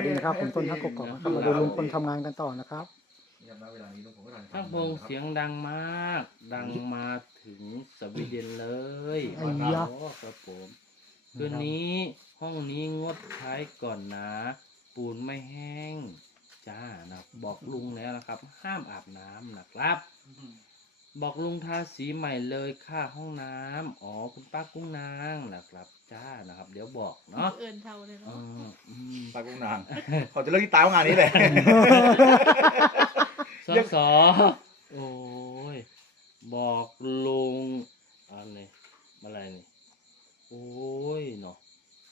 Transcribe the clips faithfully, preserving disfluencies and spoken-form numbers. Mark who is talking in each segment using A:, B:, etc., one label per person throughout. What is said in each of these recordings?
A: วัสดีนะครับผมต้นฮักกกอกนะครับมาดูลุงพลทำงานกันต่อนะครับ
B: ช่างพงเสียงดังมาก ดังมาถึงสวีเดนเลย
A: ไอ้ยะ
B: โอ้ครับผมคืนนี้ห้องนี้งดใช้ก่อนนะ ปูนไม่แห้ง จ้านะบอกลุงแล้วนะครับ ห้ามอาบน้ำนะครับ บอกลุงทาสีใหม่เลยค่าห้องน้ำอ๋อคุณป้ากุ้งนางนะครับ จ้านะครับ เดี๋ยวบอกเนาะ
C: เอินเท่าเลย
B: อื
C: เนาะ
B: มอืม
D: ตากุ้งนางเขาจะเลิกที่ตายว่างานนี้เลย
B: สอสอโอ้ย บอกลุงอะไรอะไรนี่โอ้ยเนาะ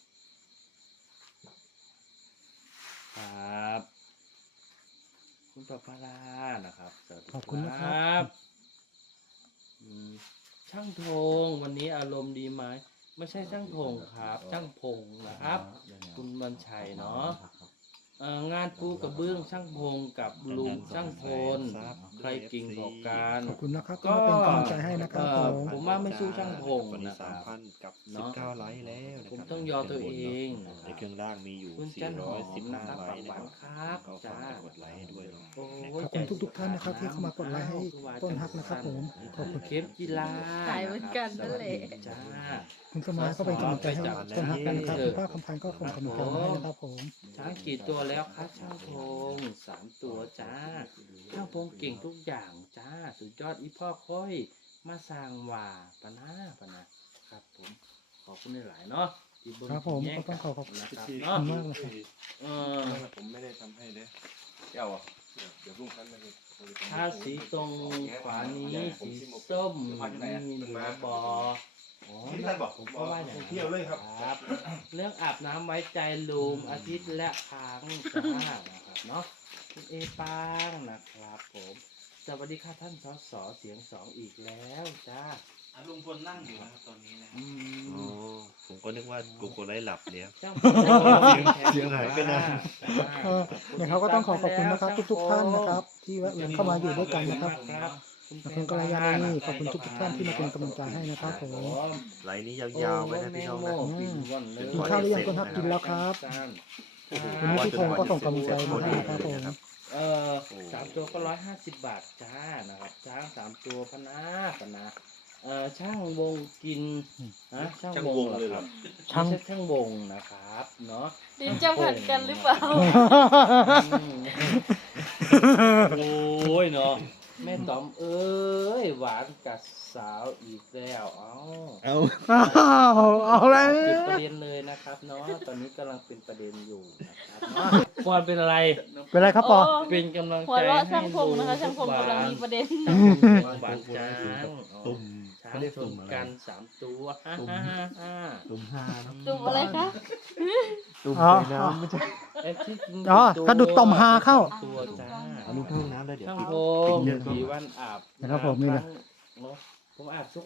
B: ครับ คุณประภารานะครับสวัสดี
A: ขอบคุณนะครับ
B: อืมช่างธงวันนี้อารมณ์ดีไหมไม่ใช่ช่างธงครับ ช่างพงนะครับ คุณบรรชัยเนาะเอ่องานปูกระเบื้องช่างพงกับลุงช่างพลใครเก่งกว่ากัน
A: ขอบคุณนะครับ
B: ก็
A: ก็เป็นกำลังใจให้นะครับ
B: เอ่
A: ผ
B: อ
A: ม
B: ผมว่าไม่สู้ช่างพง
E: วันนี้
B: นะค
E: สา
B: รั
E: ม
B: บ
E: พันกับ
B: เน
E: สิบ
B: อะ
E: เก้าไลค์แล้วนะ
B: ผม
E: ครับ
B: ต้องยอตัวเองนะ
E: ในเครื่องล่างมีอยู่
B: คุณ
E: สี่
B: จันห
E: ร้
B: อ
E: อย
B: ม
E: สิบ
B: นะ
E: ห้า
B: ครับ
E: ไล
B: ปาก
E: ค์
B: ห
E: นะ
B: วาน
E: ค
B: ครับ
E: รับก็ฝา
B: จ้าก
E: กดไลค์ให้ด้วยเนาะ
B: โอ้
A: ขอบคุณทุกๆท่านนะครับที่เข้ามากดไลค์ให้ต้นฮักนะครับผมขอบคุณ
B: เข้มกีฬา
C: ขายเหมือนกันนั่นแหละ
B: จ้า
A: คุณสมาก็เป็นกำลังใจให้ต้นฮักกันนะครับคุณป้าคำพันธ์ก็ส่งกำลังใจมาให้นะครับผม
B: ช้างกี่ตัวแล้วครับช่างพงสามตัวจ้าช่างพงเก่งทุกอย่างจ้าสุดยอดอีพ่อค่อยมาสร้างว่าปะนะปะนะครับผมขอบคุณหลายๆเนาะที่เง
A: ครับผม
B: แย่
A: ก็ต้องขอขอบคุณ
B: นะครับ
A: ขอบ
B: เนาะ
A: คุณมากเลยครับ
B: เออ
E: ผมไม่ได้ทำให้เด้
D: เจ้าอ่ะ
E: เดี๋ยวรุ่งคันเลย
B: ถ้าสีตรงขวานี้สีส้มมีหัวบออ๋อ
D: ที่ท่านบอก
B: ผมก็ว่าอย่างนั้น
D: เที่ยวเลยครับ
B: ครับ เรื่องอาบน้ำไว้ใจลุงอาทิตย์ละครั้งจ้านะครับเนาะคุณเอปางนะครับผมสวัสดีค่ะท่านสสเสียงสองอีกแล้วจ้า
F: ลุงพลนั่งอยู่นะครับตอนนี้นะ
B: อื
E: อ๋อ
B: ม
E: ผมก็นึกว่ากูโกไลหลับแล้ว
B: เจ้า
E: เสียงหายไปนาน
A: เออเนี่ยเขาก็ต้องขอขอบคุณนะครับทุกๆท่านนะครับ ที่แวะเวียนเข้ามาอยู่ด้วยกันนะครับ คุณกัลยาณีขอบคุณทุกๆท่านที่มาเป็นกำลังใจให้นะครับผม
E: ไลน์นี้ยาวๆไปนะพี่น้องนะ
A: กินข้าวหรือยังต้นฮักกินแล้วครับ คุณนิติพงศ์ก็ส่งกำลังใจมาให้นะครับผม
B: เออสามตัวก็ร้อยห้าสิบบาทจ้านะครับช้างสามตัวพนาพนาเอ่อช่างวงกินฮะช่างวงเหรอครับ
A: ช่าง
B: ไม่ใช่ช่างวงนะครับเนาะ
C: ดินจะผัดกันหรือเปล่า
B: อืมโอ้ยเนาะแม่ต๋อมเอ้ยหวานกับสาวอีกแล้วเอ้า
E: เอา
A: อ้าวเอาเลย
B: จุดประเด็นเลยนะครับเนาะตอนนี้กำลังเป็นประเด็นอยู่นะครับปอนเป็นอะไร
A: เป็นไรครับปอ
C: โอ้
B: เป็นกำลัง
C: หัว
B: ใจ
C: เราะ
B: ให้
C: ช่างพงนะคะช่างพงกำลังมีประเด็น
B: หวานจ้าง
E: ตุ่ม
B: ช้าง
E: เขาเรียก
B: ช
E: ตุ่
B: น
E: มอะไร
B: กันสามตัวฮ่าฮ่าฮ่าฮ่า
E: ตุ่มห้านะ
C: ดูอะไรคะ
E: ตุ่ม
A: อ๋อ
E: ใส่น้ำไม่ใช่
B: เอ้ยที่จริง
A: อ๋อ
B: ตัว
A: สะดุดต่อมฮาเข้า
B: ตัวจ้า
E: เอาลูกเข้าห้องน้ำได้เดี๋ยว
B: ช่าง
E: ปิด
B: พง
E: เยอะ
B: กี่วันอาบ
A: นะครับผมนี่นะ
B: เนาะผมอาบทุก